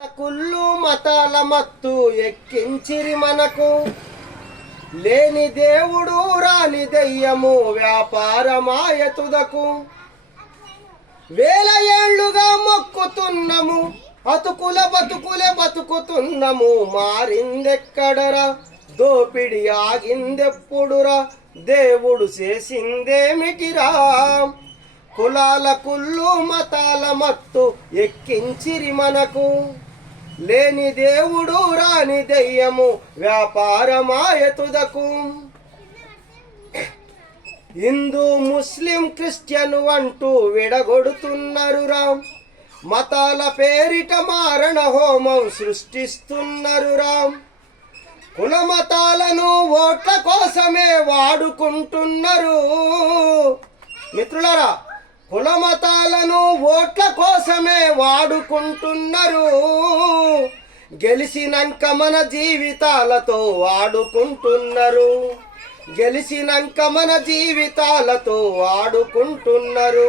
కుళ్ళు మతాల మత్తు ఎక్కించిరి మనకు, లేని దేవుడు రాని దెయ్యము వ్యాపారమాయ తుదకు. వేల ఏళ్లుగా మొక్కుతున్నము, అతుకుల బతుకులే బతుకుతున్నము. మారిందెక్కడరా, దోపిడి ఆగిందెప్పుడురా, దేవుడు చేసిందేమిటిరా. కులాల కుళ్ళు మతాల మత్తు ఎక్కించిరి మనకు, లేని దేవుడు రాని దెయ్యము వ్యాపారమాయ తుదకు. హిందూ ముస్లిం క్రిస్టియను అంటూ విడగొడుతున్నరురా, మతాల పేరిట మారణ హోమం సృష్టిస్తున్నరురా. కుల మతాలను ఓట్ల కోసమే వాడుకుంటున్నారు మిత్రులారా. కుల మతాలను ఓట్ల కోసమే వాడుకుంటున్నారు, గెలిచినాక మన జీవితాలతో వాడుకుంటున్నారు. గెలిచినాక మన జీవితాలతో వాడుకుంటున్నారు.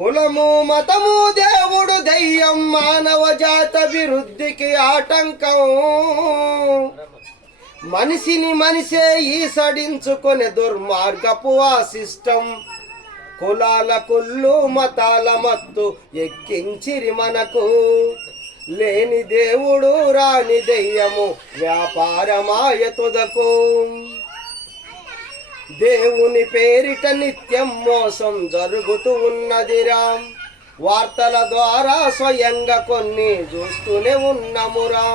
కులము మతము దేవుడు దెయ్యం మానవ జాత అభివృద్ధికి ఆటంకం. మనిషిని మనిషే ఈసడించుకునే దుర్మార్గపు ఆ సిస్టం. కులాల కుళ్ళు మతాల మత్తు ఎక్కించిరి మనకు, లేని దేవుడు రాని దెయ్యము వ్యాపారమాయ తుదకు. దేవుని పేరిట నిత్యం మోసం జరుగుతూ ఉన్నదిరా, వార్తల ద్వారా స్వయంగా కొన్ని చూస్తూనే ఉన్నమురా.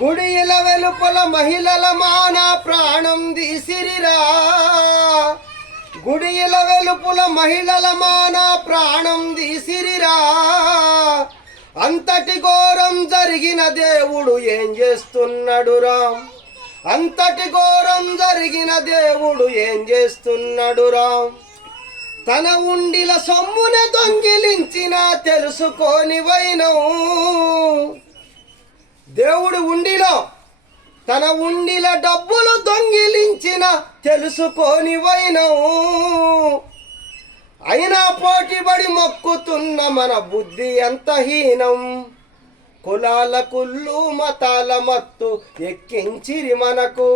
గుడిల వెలుపల మహిళల మాన ప్రాణం తీసిరిరా, గుడిల వెలుపుల మహిళల మాన ప్రాణం తీసిరిరా. అంతటి ఘోరం జరిగిన దేవుడు ఏం చేస్తున్నాడురా, అంతటి ఘోరం జరిగిన దేవుడు ఏం చేస్తున్నాడురా. తన ఉండిల సొమ్మునే దొంగిలించిన తెలుసుకోనివైనవు. దేవుడు ఉండిలో తన ఉండిల డబ్బులు దొంగిలించిన తెలుసుకోనివైనవు. అయినా పోటీబడి మొక్కుతున్న మన బుద్ధి ఎంత హీనం. కులాల కుళ్ళు మతాల మత్తు ఎక్కించిరి మనకు,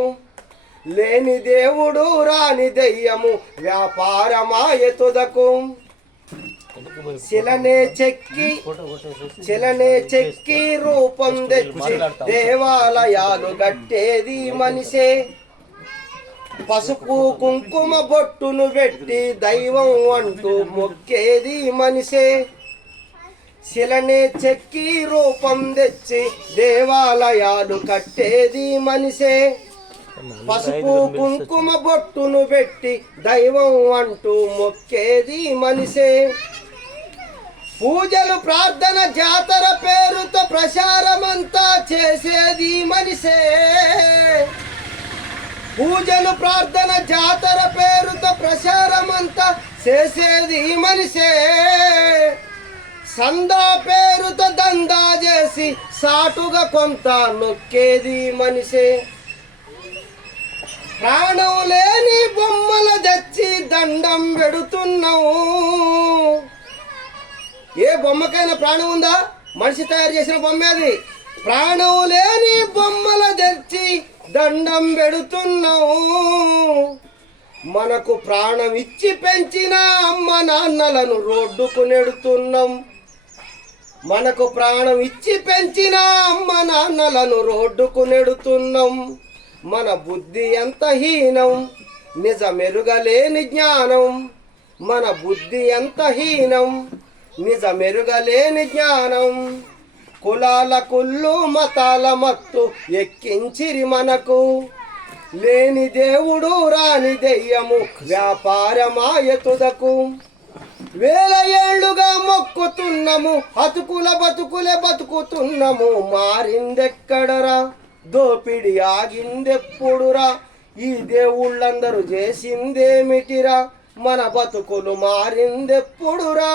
లేని దేవుడు రాని దెయ్యము వ్యాపారమాయ తుదకు. శిలనే చెక్కి రూపం తెచ్చి దేవాలయాలు కట్టేది మనిషే. పసుపు కుంకుమ బొట్టును పెట్టి దైవం అంటూ మొక్కేది మనిషే. శిలనే చెక్కి రూపం తెచ్చి దేవాలయాలు కట్టేది మనిషే. పసుపు కుంకుమ బొట్టును పెట్టి దైవం అంటూ మొక్కేది మనిషే. పూజలు ప్రార్థన జాతర పేరుతో ప్రచారమంతా చేసేది మనిషే. పూజలు ప్రార్థన జాతర పేరుతో ప్రచారమంతా చేసేది మనిషే. సందా పేరుతో దందా చేసి సాటుగా కొంత నొక్కేది మనిషే. ప్రాణం లేని బొమ్మల తెచ్చి దండం పెడుతున్నావు. ఏ బొమ్మకైనా ప్రాణం ఉందా? మనిషి తయారు చేసిన బొమ్మే అది. ప్రాణం లేని బొమ్మల తెచ్చి దండం పెడుతున్నావు. మనకు ప్రాణం ఇచ్చి పెంచిన అమ్మ నాన్నలను రోడ్డుకు నెడుతున్నాం. మనకు ప్రాణం ఇచ్చి పెంచిన అమ్మ నాన్నలను రోడ్డుకు నెడుతున్నాం. మన బుద్ధి ఎంత హీనం, నిజమెరుగలేని జ్ఞానం. మన బుద్ధి ఎంత హీనం, నిజమెరుగలేని జ్ఞానం. కులాల కుళ్ళు మతాల మత్తు ఎక్కించిరి మనకు, లేని దేవుడు రాని దెయ్యము వ్యాపారమాయ తుదకు. వేల ఏళ్లుగా మొక్కుతున్నము, అతుకుల బతుకులే బతుకుతున్నము. మారిందెక్కడరా, దోపిడి ఆగిందెప్పుడురా. ఈ దేవుళ్ళందరూ చేసిందేమిటిరా, మన బతుకులు మారిందెప్పుడురా.